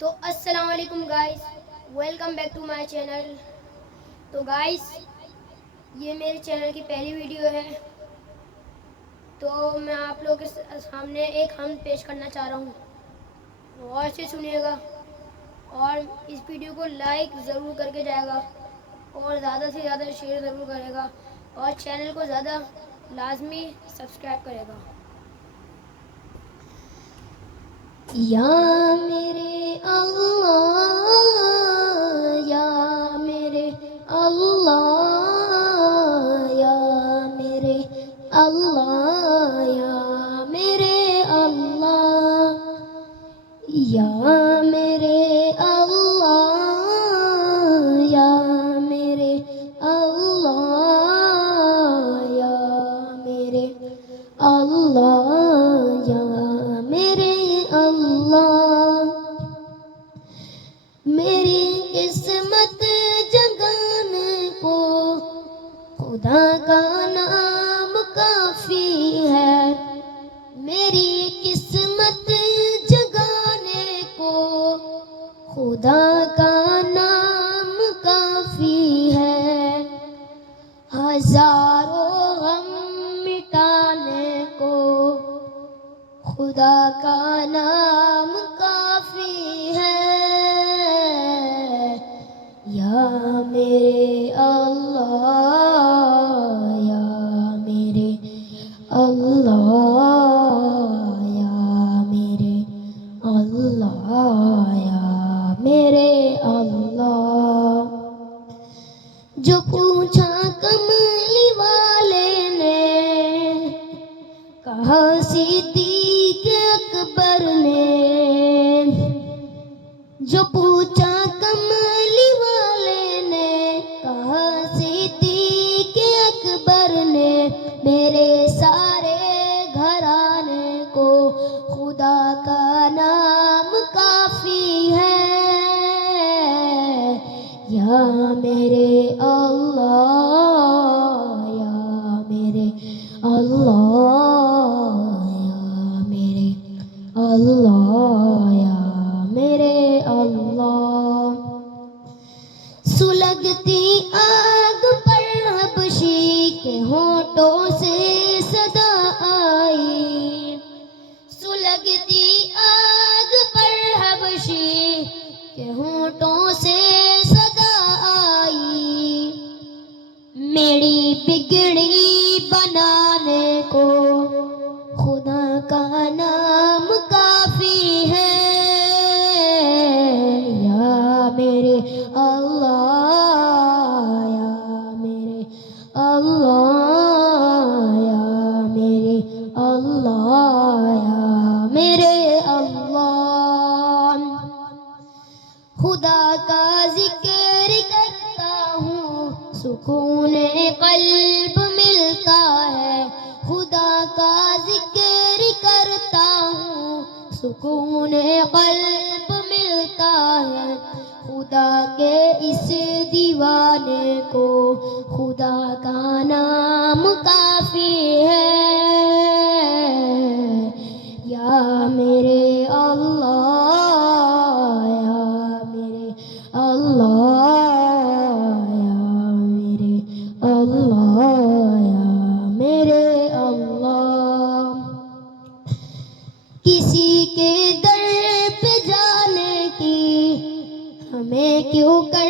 تو السلام علیکم guys, welcome back to my channel. تو گائز یہ میرے چینل کی پہلی ویڈیو ہے، تو میں آپ لوگوں کے سامنے ایک حمد پیش کرنا چاہ رہا ہوں، غور سے سنیے گا اور اس ویڈیو کو لائک ضرور کر کے جائے گا اور زیادہ سے زیادہ شیئر ضرور کرے گا اور چینل کو زیادہ لازمی سبسکرائب کرے گا۔ یا میرے اللہ، یا میرے اللہ، یا میرے اللہ، یا میرے اللہ، یا میرے اللہ، یا میرے اللہ، یا میرے اللہ، یا میرے اللہ، میری قسمت جگانے کو خدا کا نام کافی ہے، میری قسمت جگانے کو خدا کا نام کافی ہے، ہزاروں غم مٹانے کو خدا کا نام کافی ہے، یا میرے اللہ، یا میرے اللہ، یا میرے اللہ، یا میرے اللہ۔ جو پوچھا کملی والے نے، کہا صدیق اکبر نے، جو پوچھا کملی والے نے، کہا صدیق اکبر نے، میرے سارے گھرانے کو خدا کا نام کافی ہے، یا میرے اللہ، یا میرے اللہ، یا میرے اللہ، یا میرے اللہ۔ سلگتی آگ پر حبشی کے ہونٹوں سے صدا آئی، سلگتی آگ پر حبشی کے ہونٹوں سے صدا آئی، میری بگڑی بنانے کو خدا کا نام کافی ہے، یا میرے اللہ، یا میرے اللہ، یا میرے اللہ، یا میرے اللہ۔ خدا کا ذکر کرتا ہوں، سکون قلب ملتا ہے، خدا کا ذکر کرتا ہوں، سکون قلب ملتا ہے، خدا کے اس دیوانے کو خدا کا نام کافی ہے، یا میرے اللہ، یا میرے اللہ، یا میرے اللہ، یا میرے اللہ۔ کسی کے در پہ جانے کی ہمیں کیوں کر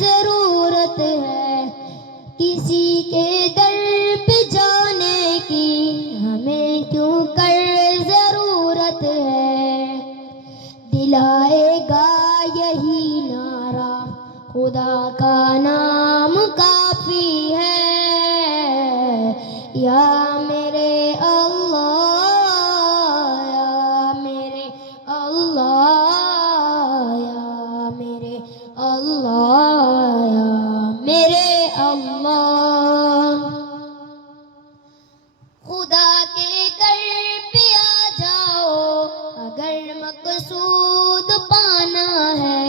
ضرورت ہے، کسی کے در پہ جانے کی ہمیں کیوں کر ضرورت ہے، دلائے گا یہی نعرہ خدا کا نام کافی ہے، یا میرے اللہ، یا میرے اللہ، یا میرے اللہ، یا میرے اللہ۔ خدا کے در پہ آ جاؤ اگر مقصود پانا ہے،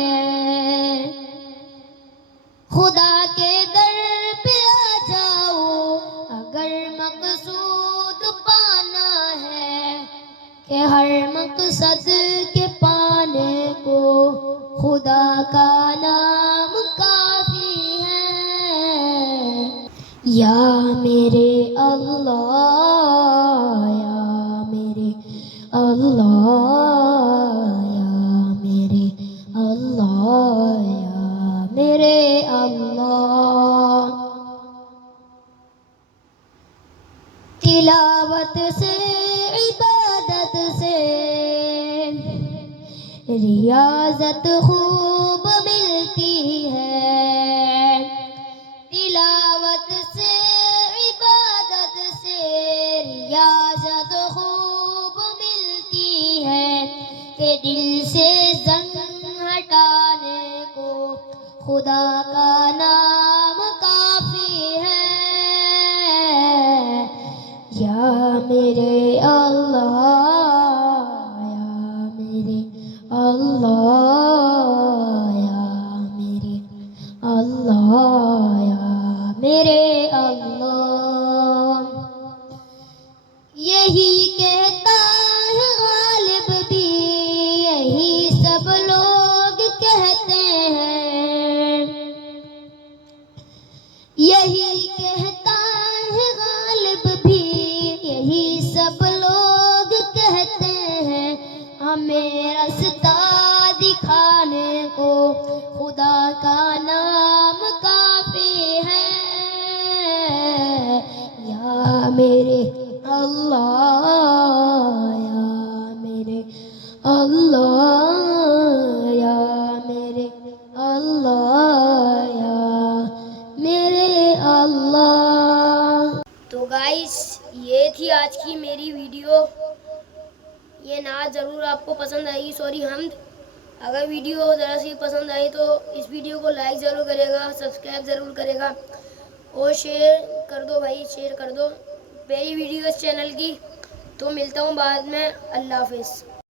خدا کے در پہ آ جاؤ اگر مقصود پانا ہے، کہ ہر مقصد کے پانے کو خدا کا نام کافی ہے. یا میرے اللہ، یا میرے اللہ، یا میرے اللہ، یا میرے اللہ. تلاوت سے، عبادت سے ریاضت خوب ملتی ہے. تلاوت سے، عبادت سے ریاضت خوب ملتی ہے کہ دل سے زنگ ہٹانے کو خدا کا نام کافی ہے. یا میرے اللہ، یا میرے اللہ، یا میرے اللہ، یا میرے اللہ. یہی کہتا ہے غالب بھی، یہی سب لوگ کہتے ہیں. یہی کہتا ہے غالب بھی، یہی سب لوگ کہتے ہیں. ہمیں رستہ دکھانے کو خدا کا نام کافی ہے. یا میرے اللہ، یا میرے اللہ، یا میرے اللہ، یا میرے اللہ. تو گائس، یہ تھی آج کی میری ویڈیو. یہ نعت ضرور آپ کو پسند آئے گی. سوری حمد. اگر ویڈیو ذرا سی پسند آئی تو اس ویڈیو کو لائک ضرور کرے گا، سبسکرائب ضرور کرے گا اور شیئر کر دو بھائی، شیئر کر دو. پہلی ویڈیو اس چینل کی. تو ملتا ہوں بعد میں. اللہ حافظ.